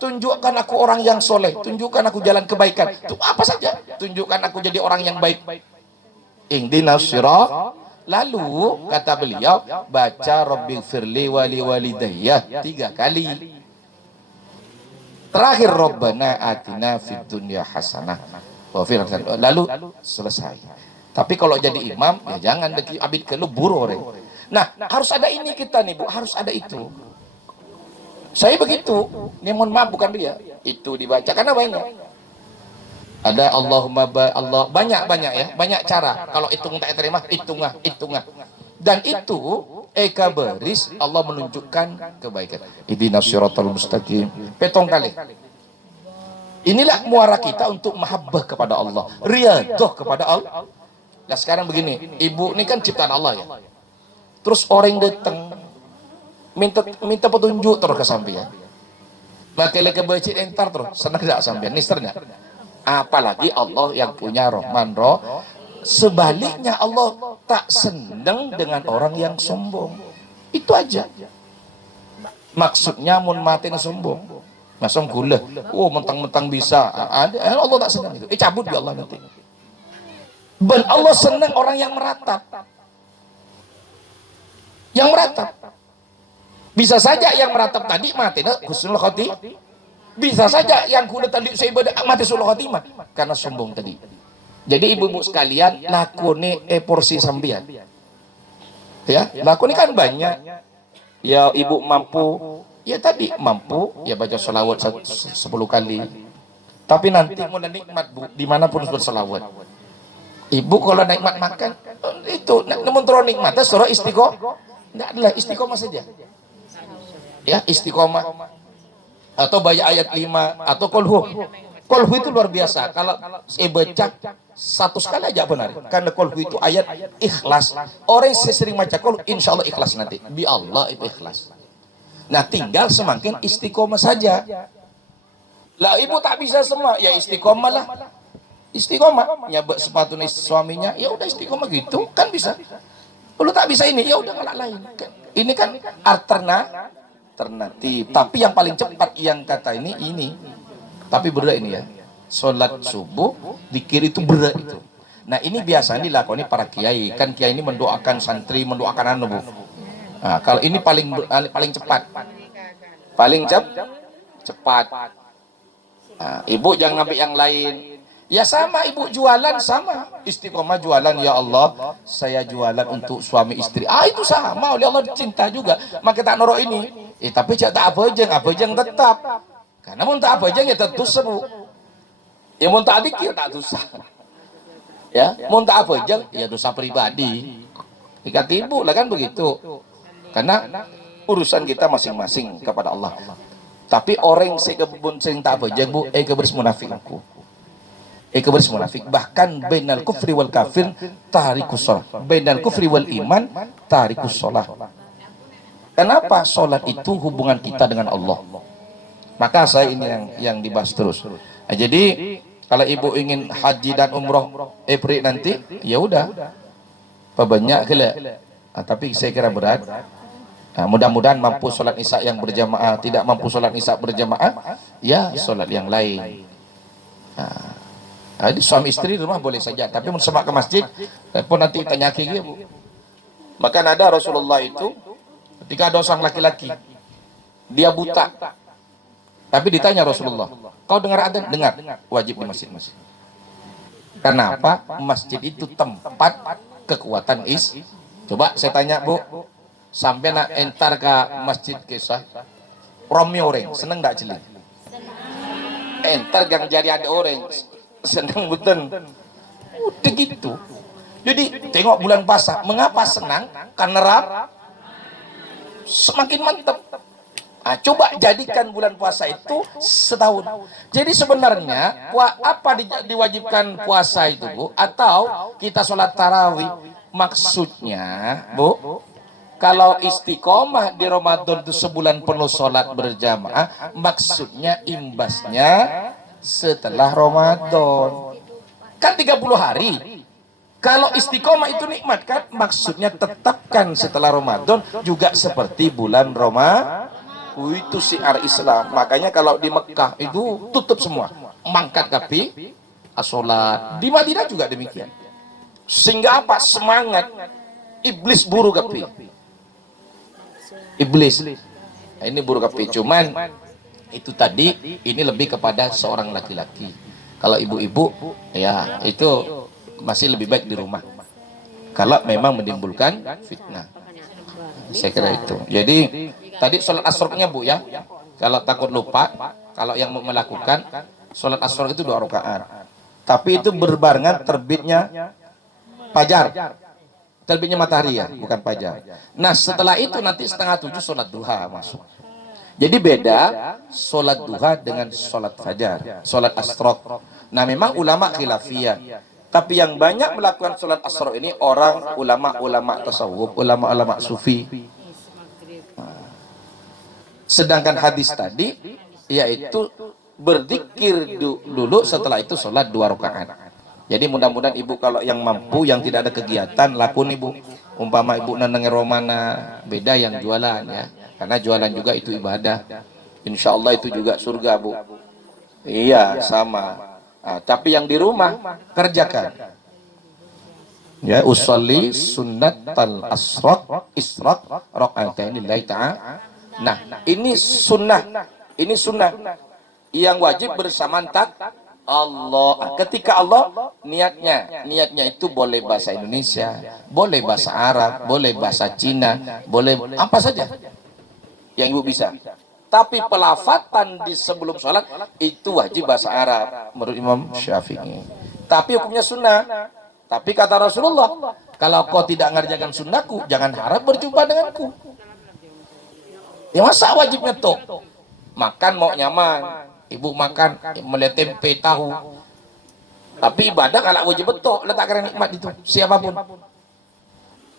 tunjukkan aku orang yang soleh, tunjukkan aku jalan kebaikan. Itu apa saja, tunjukkan aku jadi orang yang baik. Ihdinas sirat. Lalu kata beliau baca Rabbighfirli wali walidayya 3 kali. Terakhir Rabbana atina fid dunya hasanah wa fil akhirati, lalu selesai. Tapi kalau jadi imam ya jangan abid kelebur orang. Nah, harus ada ini kita nih Bu, harus ada itu. Saya begitu. Ini mohon maaf bukan dia. Itu dibaca karena banyak. Ada Allahumma Allah, banyak ya, banyak cara. Kalau hitung tak terima, hitungah. Dan itu baris Allah menunjukkan kebaikan. Ihdinas siratal mustaqim. Petong kali. Inilah muara kita untuk mahabbah kepada Allah, riyadhah kepada Allah. Nah sekarang begini, ibu ini kan ciptaan Allah ya. Terus orang datang minta petunjuk terus ke sampean. Makanya kebaca entar terus, senang tidak sampean, nisternya. Apalagi Allah yang punya Rahman sebaliknya Allah tak senang dengan orang yang sombong. Itu aja maksudnya, mun mati sombong masang gula, mentang-mentang bisa ada, Allah tak senang itu, cabut ya Allah nanti. Dan Allah senang orang yang meratap, bisa saja yang meratap tadi mati husnul khotimah. Bisa saja yang kuda tadi saya ibadah mati sulul khotimah karena sombong tadi. Jadi ibu-ibu sekalian, lakoni porsi sambian. Ya, lakoni kan banyak. Ya ibu mampu, ya tadi mampu, ya baca sholawat 10 kali. Tapi nanti mau nikmat Bu, dimanapun berselawat. Ibu kalau nikmat makan, itu namun terus nikmatnya surah istiqomah. Tidak adalah istiqomah saja. Ya istiqomah. Atau baca ayat 5 atau kolhu itu luar biasa. Kalau saya baca 1 kali aja benar, karena kolhu itu ayat ikhlas. Orang yang sering baca kolhu insya Allah ikhlas nanti, bi Allah itu ikhlas. Nah tinggal semakin istiqomah saja. Lah ibu tak bisa semua, ya istiqomah lah, istiqomah nyabak sepatu suaminya, ya udah istiqomah gitu kan bisa. Kalau tak bisa ini ya udah ngelak lain. Ini kan alternatif. Tapi yang paling cepat yang kata ini tapi berat ini ya, sholat subuh dikir itu berat itu. Nah ini biasa dilakoni para kiai, kan kiai ini mendoakan santri, mendoakan Bu. Nah, kalau ini paling cepat, cepat. Nah, ibu jangan ngambil yang lain. Ya sama ibu jualan, sama istiqomah jualan, ya Allah saya jualan untuk suami istri, itu sama oleh Allah cinta juga. Maka tak noro ini tapi tak abajeng tetap, karena mun tak abajeng ya tentu sebu ya, mun tak dikir tak dosa ya, mun tak abajeng ya dosa pribadi ikat ibu lah kan begitu, karena urusan kita masing-masing kepada Allah. Tapi orang sekebun sing tak abajeng Bu, keberis munafik aku. Keberis munafik, bahkan bainal kufri wal kafir tarikus shalah, bainal kufri wal iman tarikus shalah. Kenapa? Sholat itu hubungan kita dengan Allah. Maka saya ini yang dibahas terus. Nah, jadi kalau ibu ingin haji dan umroh April nanti, ya udah banyak gila. Nah, tapi saya kira berat. Nah, mudah-mudahan mampu sholat isya yang berjamaah. Tidak mampu sholat isya berjamaah, ya sholat yang lain. Nah, suami istri di rumah boleh saja, tapi mau semak ke masjid pun nanti tanya kiki Bu. Maka ada Rasulullah itu ketika ada seorang laki-laki dia buta, tapi ditanya Rasulullah, kau dengar adzan? Dengar, wajib di masjid. Karena apa? Masjid itu tempat kekuatan coba saya tanya Bu, sampai nak entar ke masjid kisah Romeo orang seneng gak jeli? Entar gang jadi ada orang senang betul, udah gitu. Jadi tengok bulan puasa, mengapa senang? Karena semakin mantap. Coba jadikan bulan puasa itu setahun. Jadi sebenarnya apa diwajibkan puasa itu Bu? Atau kita sholat tarawih, Maksudnya, Bu, kalau istiqomah di Ramadan itu sebulan penuh sholat berjamaah, maksudnya imbasnya setelah Ramadan. Kan 30 hari. Kalau istiqomah itu nikmat kan, maksudnya tetapkan setelah Ramadan juga seperti bulan Ramadan. Itu syiar Islam. Makanya kalau di Mekah itu tutup semua, mangkat kapi, sholat. Di Madinah juga demikian. Sehingga apa? Semangat. Iblis buru kapi. Iblis. Nah, ini buru kapi. Cuman itu tadi ini lebih kepada seorang laki-laki. Kalau ibu-ibu ya itu masih lebih baik di rumah. Kalau memang menimbulkan fitnah. Saya kira itu. Jadi tadi sholat asroknya Bu ya. Kalau takut lupa, kalau yang mau melakukan sholat asrok itu 2 rakaat. Tapi itu berbarengan terbitnya fajar. Terbitnya matahari ya, bukan fajar. Nah setelah itu nanti setengah 7 sholat duha masuk. Jadi beda sholat duha dengan sholat fajar, sholat asrok. Nah memang ulama khilafiyah. Tapi yang banyak melakukan sholat asrok ini orang ulama-ulama tasawuf, ulama-ulama sufi. Sedangkan hadis tadi yaitu berzikir dulu, setelah itu sholat 2 rakaat. Jadi mudah-mudahan ibu kalau yang mampu, yang tidak ada kegiatan, lakun ibu. Umpama ibu neneng romana, beda yang jualan ya. Karena jualan juga itu ibadah. Insya Allah itu juga surga Bu. Iya sama. Nah, tapi yang di rumah kerjakan. Ya, usolli sunnatal asraq israq raqatain lillahi ta'ala. Nah, ini sunnah. Ini sunnah yang wajib bersamaan tak Allah. Ketika Allah niatnya itu boleh bahasa Indonesia, boleh bahasa Arab, boleh bahasa Cina, boleh apa saja yang ibu bisa. Tapi pelafatan di sebelum sholat itu wajib bahasa Arab menurut Imam Syafi'i. Tapi hukumnya sunnah. Tapi kata Rasulullah, kalau kau tidak mengerjakan sunnahku, jangan harap berjumpa denganku. Ya masa wajibnya tuh makan mau nyaman, ibu makan melihat tempe tahu. Tapi ibadah kalau wajib betul letakkan nikmat itu siapapun.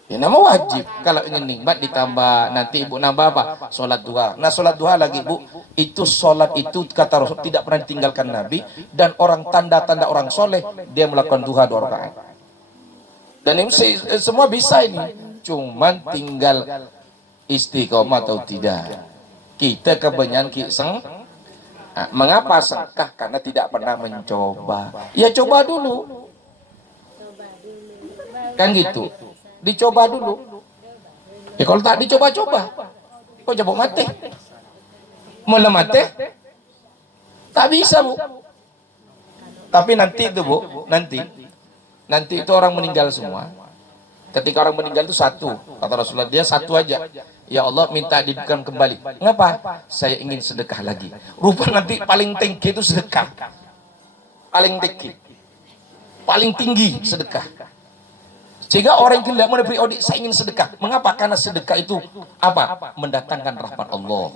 Ya nama wajib. Kalau ingin nikmat ditambah nanti ibu nambah apa? Sholat duha. Nah sholat duha lagi Bu, itu sholat itu kata Rasul tidak pernah ditinggalkan Nabi, dan orang tanda-tanda orang soleh dia melakukan duha 2 rakaat. Dan ini semua bisa ini, cuman tinggal istiqomah atau tidak. Kita kebanyakan mengapa sengkah? Karena tidak pernah mencoba. Ya coba dulu. Kan gitu. Dicoba dulu. Ya kalau tak dicoba-coba, kok coba mati? Mulai mati? Tak bisa Bu. Tapi nanti itu Bu, nanti itu orang meninggal semua. Ketika orang meninggal itu satu, kata Rasulullah, dia satu aja. Ya Allah minta dihidupkan kembali. Ngapa? Saya ingin sedekah lagi. Rupa nanti paling tinggi itu sedekah. Paling tinggi. Paling tinggi sedekah. Sehingga orang yang tidak menepi audit, saya ingin sedekah. Mengapa? Karena sedekah itu apa? Mendatangkan rahmat Allah.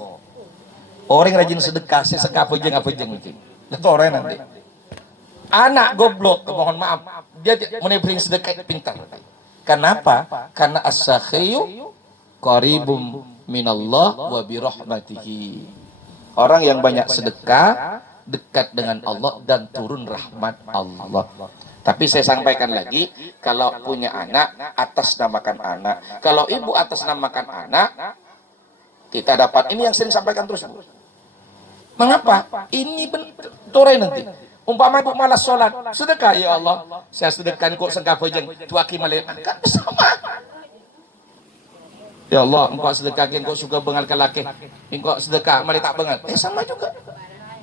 Orang rajin sedekah, sedekah apa jeng itu. Itu orang nanti. Anak goblok, mohon maaf, dia menepi sedekah pintar. Kenapa? Karena as-sakhiyu qaribum minallah wa birahmatihi. Orang yang banyak sedekah dekat dengan Allah dan turun rahmat Allah. Tapi saya sampaikan lagi, kalau punya anak, atas namakan anak. Kalau ibu atas namakan anak, kita dapat. Ini yang sering sampaikan terus Bu. Mengapa? Ini benturai nanti. Umpama ibu malas sholat, sedekah ya Allah. Saya sedekahkan kok sengkah pejeng, tuaki malaikat. Kan sama. Ya Allah, engkau sedekahkan kok suka bengal ke laki. Engkau sedekah malaikat bengal. Sama juga.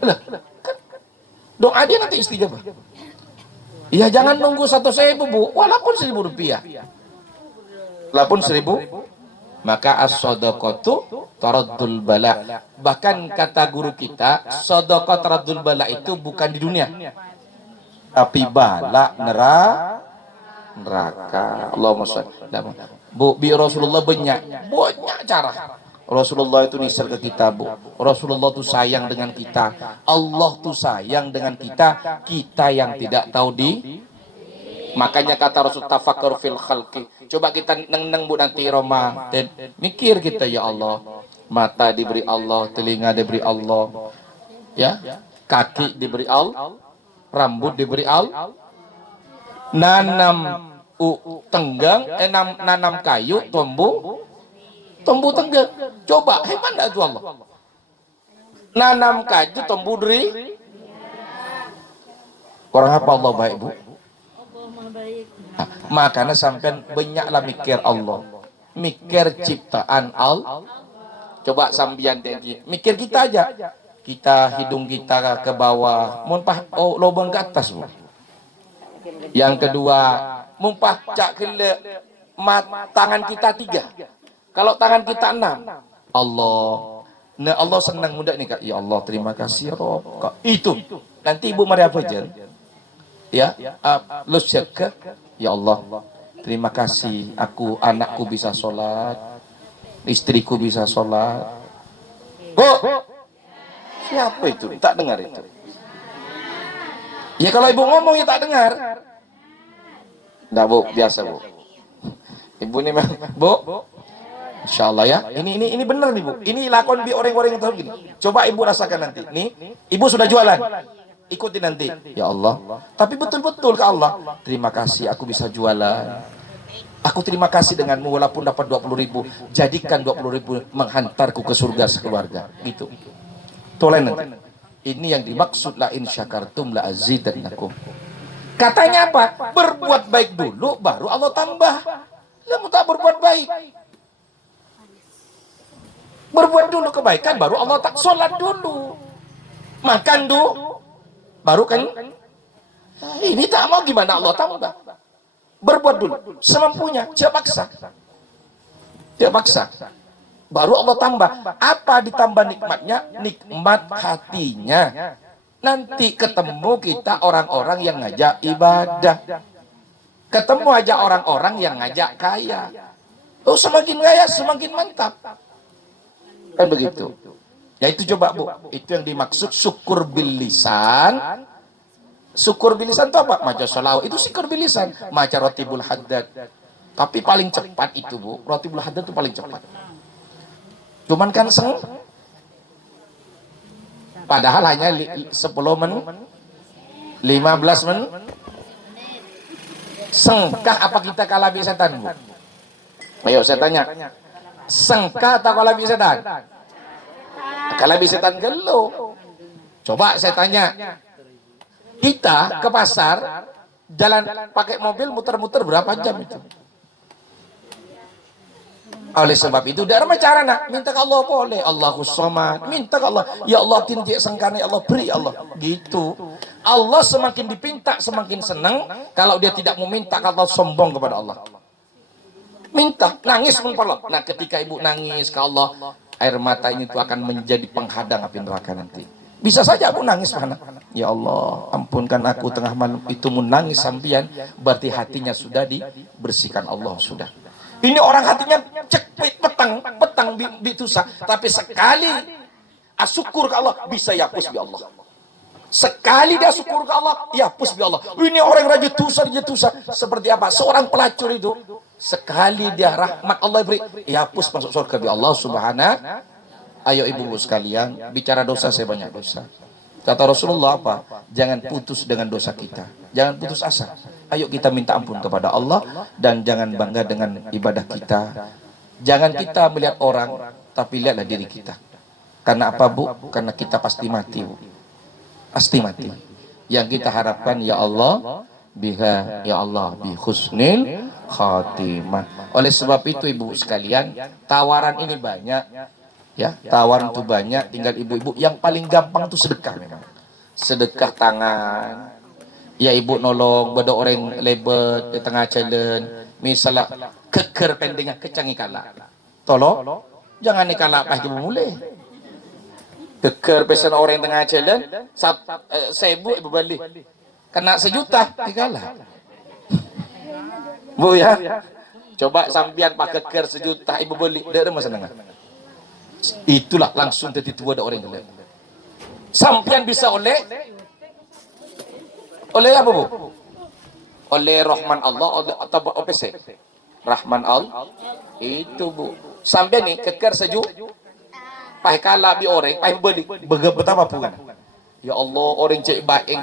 Lah, kan doa dia nanti istijabah. Ya jangan nunggu 1.000 Bu, walaupun 1.000 rupiah. Walaupun 1.000, maka as-shadaqatu taraddul bala. Bahkan kata guru kita, shadaqah taraddul bala itu bukan di dunia, tapi bala neraka. Allahumma shalli. Bu, bi Rasulullah banyak cara. Rasulullah itu nisar ke kita Bu. Rasulullah itu sayang dengan kita. Allah itu sayang dengan kita. Kita yang tidak tahu di Makanya kata Rasul tafakkur fil khalqi. Coba kita neng bu nanti Roma, mikir kita ya Allah. Mata diberi Allah, telinga diberi Allah, ya, kaki diberi Allah, rambut diberi Allah, nanam tenggang, nanam kayu, tumbuh tenggang. Coba hebat enggak itu Allah? Nanam kayu, tumbuh dari orang apa Allah baik bu? Makanya sampai banyaklah mikir Allah, mikir ciptaan Allah. Coba sambian mikir kita aja, kita hidung kita ke bawah, mumpah lubang ke atas bu. Yang kedua, mumpah cak kele tangan kita 3. Kalau tangan kita 6, Allah. Nah Allah senang muda nih kak. Ya Allah terima kasih Rob. Itu nanti ibu Maria Fajar, ya, lusyaka. Ya Allah terima kasih, anakku bisa sholat, istriku bisa sholat. Bu, siapa itu? Tak dengar itu. Ya kalau ibu ngomong ya tak dengar. Nggak bu, biasa bu. Ibu ini bu, insya Allah ya. Ini benar nih bu. Ini lakon bi orang-orang yang tahu gini. Coba ibu rasakan nanti. Nih, ibu sudah jualan. Ikuti nanti. Ya Allah. Tapi betul-betul ke Allah. Terima kasih aku bisa jualan. Aku terima kasih denganmu walaupun dapat 20.000. Jadikan 20.000 menghantarku ke surga sekeluarga. Gitu. Tolen nanti. Ini yang dimaksud la in syakartum la azidannakum. Katanya apa? Berbuat baik dulu baru Allah tambah. Kamu tak berbuat baik. Berbuat dulu kebaikan baru Allah tak. Sholat dulu, makan dulu, baru kan. Ini tak mau gimana Allah tambah. Berbuat dulu semampunya, jangan paksa. Jangan paksa. Baru Allah tambah. Apa ditambah nikmatnya? Nikmat hatinya. Nanti ketemu kita orang-orang yang ngajak ibadah. Ketemu aja orang-orang yang ngajak kaya. Oh semakin kaya semakin mantap. Kan begitu. Ya itu coba bu. Itu yang dimaksud syukur bil lisan. Syukur bil lisan itu apa? Maca sholawat. Itu syukur bil lisan. Maca rotibul haddad. Tapi paling cepat itu bu. Rotibul haddad itu paling cepat. Cuman kan padahal hanya 10 menit, 15 menit. Sengkah apa kita kalah bi setan bu? Ayo saya tanya. Sengkah atau kalah bi setan? Kalah bi setan gelo. Coba saya tanya. Kita ke pasar jalan pakai mobil muter-muter berapa jam itu? Oleh sebab itu dharma cara nak minta ke Allah boleh. Allahus Samad, minta ke Allah. Ya Allah tinjek sengkana ya Allah beri Allah. Gitu. Allah semakin dipinta semakin senang. Kalau dia tidak meminta Allah sombong kepada Allah. Minta, nangis pun perlu. Nah ketika ibu nangis ke Allah, air mata ini tuh akan menjadi penghadang api neraka nanti. Bisa saja aku nangis mana? Ya Allah ampunkan aku tengah malam itu menangis sampian. Berarti hatinya sudah dibersihkan Allah sudah. Ini orang hatinya cek petang bitusa, tapi sekali syukur ke Allah bisa yapus bi Allah. Sekali dia syukur ke Allah, yapus bi Allah. Ini orang rajin tusa seperti apa? Seorang pelacur itu sekali dia rahmat Allah beri, yapus masuk surga bi Allah Subhanahu. Ayo ibu-ibu sekalian, bicara dosa saya banyak dosa. Kata Rasulullah apa? Jangan putus dengan dosa kita. Jangan putus asa. Ayo kita minta ampun kepada Allah dan jangan bangga dengan ibadah kita. Jangan kita melihat orang, tapi lihatlah diri kita. Karena apa bu? Karena kita pasti mati bu. Pasti mati. Yang kita harapkan ya Allah, biha ya Allah bi husnil khatimah. Oleh sebab itu ibu sekalian, tawaran ini banyak. Ya, tawaran itu banyak, tinggal ibu-ibu yang paling gampang itu sedekah memang. Sedekah tangan. Ya ibu nolong pada orang lebet di tengah jalan, misalnya keker pendingnya kecangi kala. Tolong jangan nikala pas ibu mulai. Keker pesan orang tengah jalan, 1.000 ibu balik. Kena 1 juta dikala. Bu ya. Coba sampian pak keker 1 juta ibu beli, dia masa nengah. Itulah langsung jadi tua ada orang gelap. Sampian bisa oleh apa bu? oleh Rahman Allah atau apa sih? Rahman Allah itu Bu. Sampai nih keker sejuk. Pai kalah bi orang, pai beli. Betapa pun. Ya Allah, orang cek baik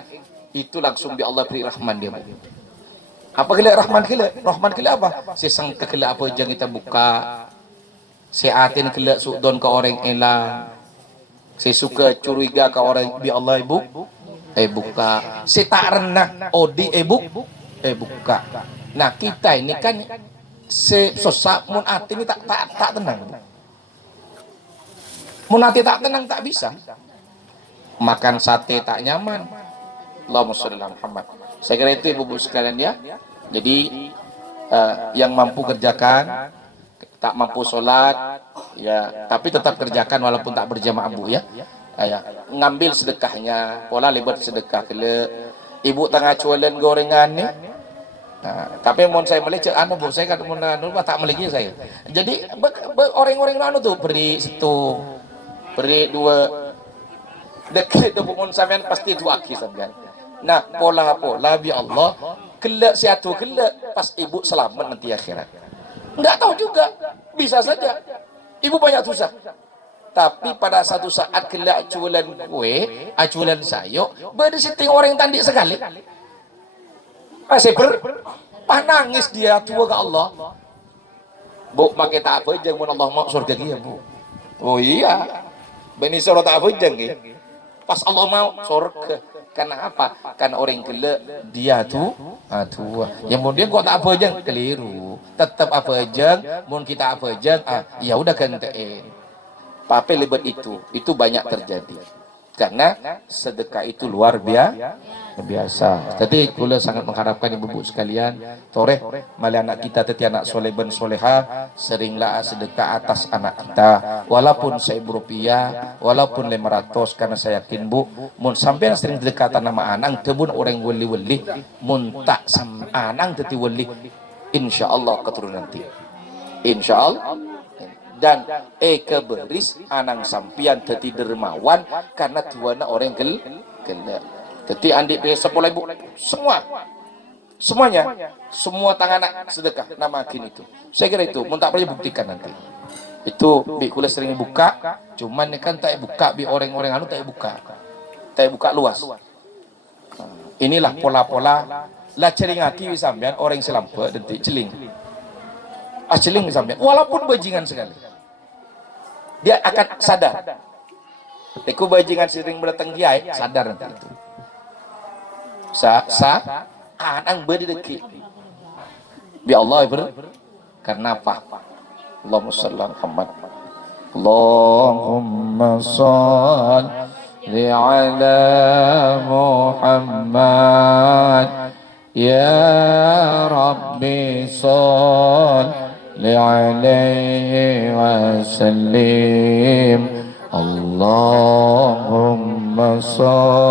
itu langsung bi Allah beri rahman dia. Apa kila rahman kila? Rahman kila apa? Si sangka kila apa jang kita buka. Si atin kila sudon ke orang elang. Si suka curiga ke orang bi Allah ibu. Buka. Si tak renah odi buka. Nah, kita ini kan si sosak mun ati ini tak tenang. Mun ati tak tenang tak bisa. Makan sate tak nyaman. Allahumma sholli ala Muhammad. Saya kira itu ibu-ibu sekalian ya. Jadi yang mampu kerjakan, tak mampu sholat, ya tapi tetap kerjakan walaupun tak berjamaah Bu ya. Ngambil sedekahnya, pola lebat sedekah kele. Ibu tengah jualan gorengan nih. Nah, tapi mau saya melihat anu Bu, saya kan mau tak meligi saya. Jadi orang-orang anu tuh beri situ, beri dua dekat itu pun sampean pasti dua aki sampean. Nah, pola bi Allah kelak siatu kelak pas ibu selamat nanti akhirat. Enggak tahu juga, bisa saja ibu banyak susah. Tapi pada satu saat kelak aculan kue, aculan sayur, berisiting orang yang tandi sekali. Masih nangis dia tua ke Allah. Bu, makai tak apa jangan Allah mau surga dia Bu. Oh iya, bani surah tak apa jangan. Pas Allah mau surga. Karena apa? Karena orang gila dia tuh tua. Yang kemudian kok tak apa aja keliru. Tetap apa aja, mun kita apa aja, ya udah gantiin. Pape lebat itu banyak terjadi. Karena sedekah itu luar biasa. Jadi kula sangat mengharapkan ibu-ibu sekalian, toreh mali anak kita teti anak soleh ben soleha, seringlah sedekah atas anak kita. Walaupun 1.000 rupiah, walaupun 500, karena saya yakin Bu, mun sampean sering dekatan nama anang tebun orang wali-wali, mun tak sam anang teti wali, insyaallah keturunan nanti. Insyaallah. Dan keberis anang sampian teti dermawan karena tuana orang gel. Teti andik pe 10.000 semuanya semua tangan anak sedekah nama akin itu. Saya kira itu mun tak perlu buktikan nanti. Itu bi kula sering buka, cuman kan tak buka bi orang-orang anu tak buka luas. Inilah pola-pola lah ceringaki sampean orang selampe detik celing. Celing sampean walaupun bajingan sekali. Dia akan sadar. Teku bajingan sering berdatang kiai, sadar nanti itu. Anang berdeki. Bi Allah karena apa? Allahumma shalli ala Muhammad. Allahumma shalli ala Muhammad. Ya Rabbi shalli alaihi wa sallim. Allahumma shalli